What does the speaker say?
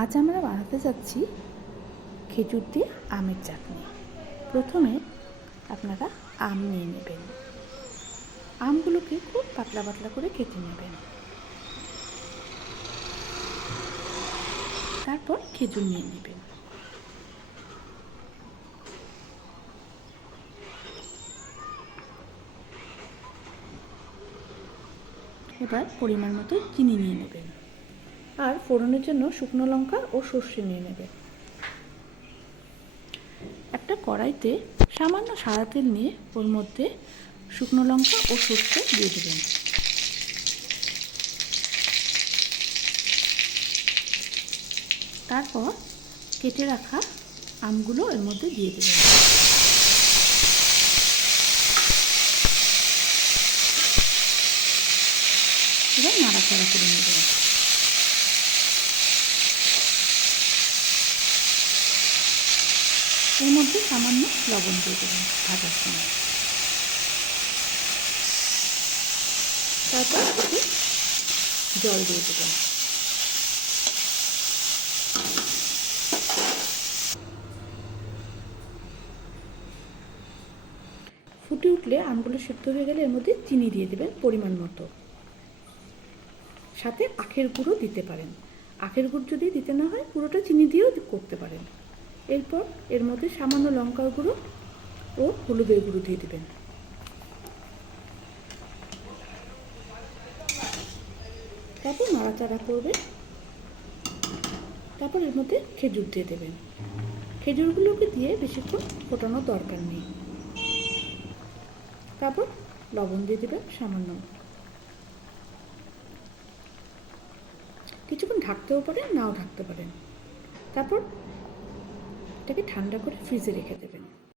আজ আমরা বানাতে যাচ্ছি খেজুর দিয়ে আমের চাটনি। প্রথমে আপনারা আম নিয়ে নেবেন। আমগুলোকে খুব পাতলা পাতলা করে কেটে নেবেন। তারপর খেজুর নিয়ে নেবেন। এবার পরিমাণ মতো চিনি নিয়ে নেবেন। আর ফোড়নের জন্য শুকনো লঙ্কা ও সর্ষে নিয়ে নেবেন। একটা কড়াইতে সামান্য সাদা তেল নিয়ে ওর মধ্যে শুকনো লঙ্কা ও সর্ষে দিয়ে দেবেন। তারপর কেটে রাখা আমগুলো এর মধ্যে দিয়ে দেবেন। এবার নাড়াচাড়া করে নেবেন। এর মধ্যে সামান্য লবণ দিয়ে দেবেন ভাজার সময়। তারপর একটু জল দিয়ে দেবেন। ফুটে উঠলে আমগুলো সেদ্ধ হয়ে গেলে এর মধ্যে চিনি দিয়ে দেবেন পরিমাণ মতো। সাথে আখের গুঁড়ো দিতে পারেন। আখের গুঁড়ো যদি দিতে না হয় পুরোটা চিনি দিয়েও করতে পারেন। এরপর এর মধ্যে সামান্য লঙ্কার গুঁড়ো ও হলুদের গুঁড়ো দিয়ে দেবেন। তারপর নাড়াচাড়া করবেন। তারপর এর মধ্যে খেজুর দিয়ে দেবেন। খেজুরগুলোকে দিয়ে বেশিক্ষণ ফোটানোর দরকার নেই। তারপর লবণ দিয়ে দেবেন সামান্য। কিছুক্ষণ ঢাকতেও পারেন, নাও ঢাকতে পারেন। তারপর এটাকে ঠান্ডা করে ফ্রিজে রেখে দেবেন।